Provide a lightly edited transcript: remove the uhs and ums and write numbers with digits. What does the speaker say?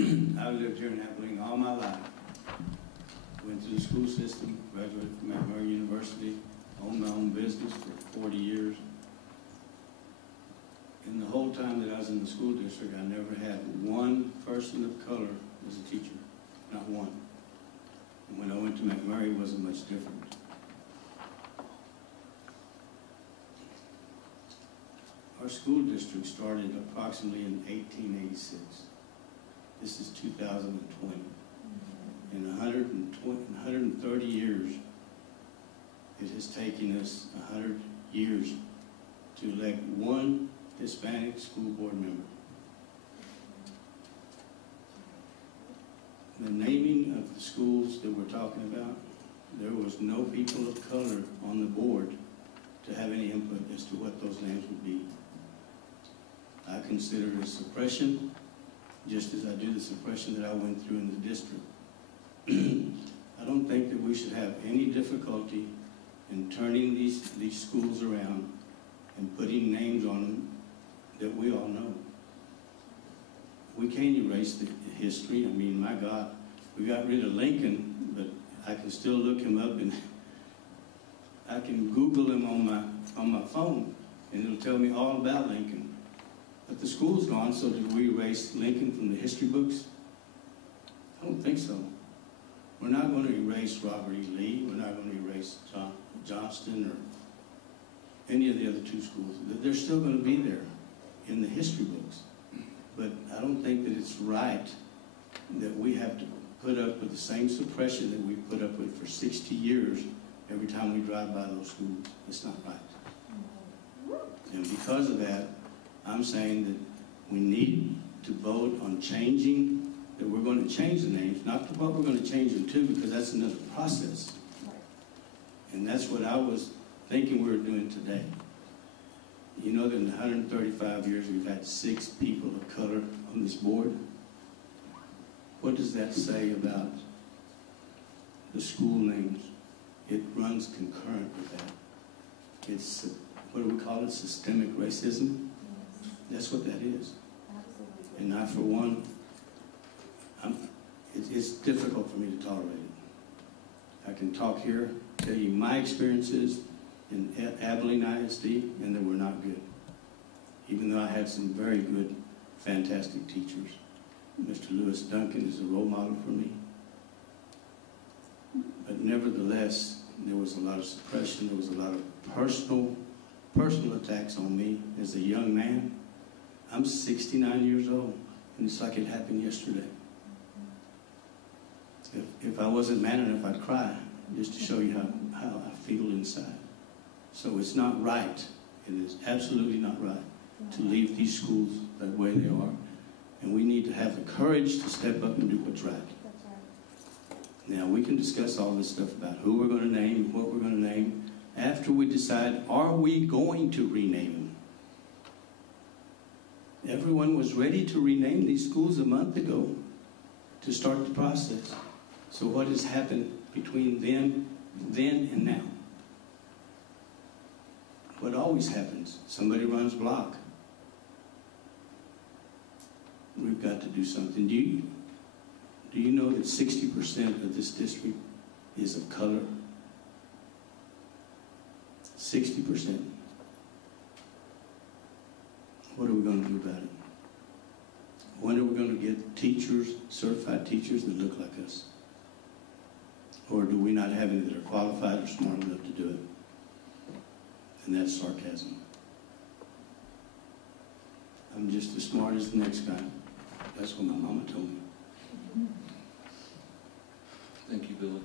I've lived here in Abilene all my life. Went through the school system, graduated from McMurray University, owned my own business for 40 years. And the whole time that I was in the school district, I never had one person of color as a teacher, not one. And when I went to McMurray, it wasn't much different. Our school district started approximately in 1886. This is 2020. In 130 years, it has taken us 100 years to elect one Hispanic school board member. The naming of the schools that we're talking about, there was no people of color on the board to have any input as to what those names would be. I consider it a suppression, just as I do the suppression that I went through in the district. I don't think that we should have any difficulty in turning these schools around and putting names on them that we all know. We can't erase the history. I mean, my God, we got rid of Lincoln, but I can still look him up and I can Google him on my phone and it'll tell me all about Lincoln. But the school's gone, so did we erase Lincoln from the history books? I don't think so. We're not going to erase Robert E. Lee. We're not going to erase Johnston or any of the other two schools. They're still going to be there in the history books. But I don't think that it's right that we have to put up with the same suppression that we put up with for 60 years every time we drive by those schools. It's not right. And because of that, I'm saying that we need to vote on changing, that we're going to change the names, not to what we're going to change them to, because that's another process. And that's what I was thinking we were doing today. You know that in 135 years we've had 6 people of color on this board. What does that say about the school names? It runs concurrent with that. It's, what do we call it, systemic racism? That's what that is. And I, for one, it's difficult for me to tolerate it. I can talk here, tell you my experiences in Abilene ISD, and they were not good. Even though I had some very good, fantastic teachers. Mr. Lewis Duncan is a role model for me. But nevertheless, there was a lot of suppression. There was a lot of personal attacks on me as a young man. I'm 69 years old, and it's like it happened yesterday. If I wasn't man enough, I'd cry, just to show you how I feel inside. So it's not right. It is absolutely not right to leave these schools the way they are. And we need to have the courage to step up and do what's right. Now, we can discuss all this stuff about who we're going to name, what we're going to name, after we decide, are we going to rename them? Everyone was ready to rename these schools a month ago to start the process. So what has happened between then and now? What always happens? Somebody runs block. We've got to do something. Do you know that 60% of this district is of color? 60%. What are we going to do about it? When are we going to get teachers, certified teachers that look like us? Or do we not have any that are qualified or smart enough to do it? And that's sarcasm. I'm just as smart as the next guy. That's what my mama told me. Thank you, Billy.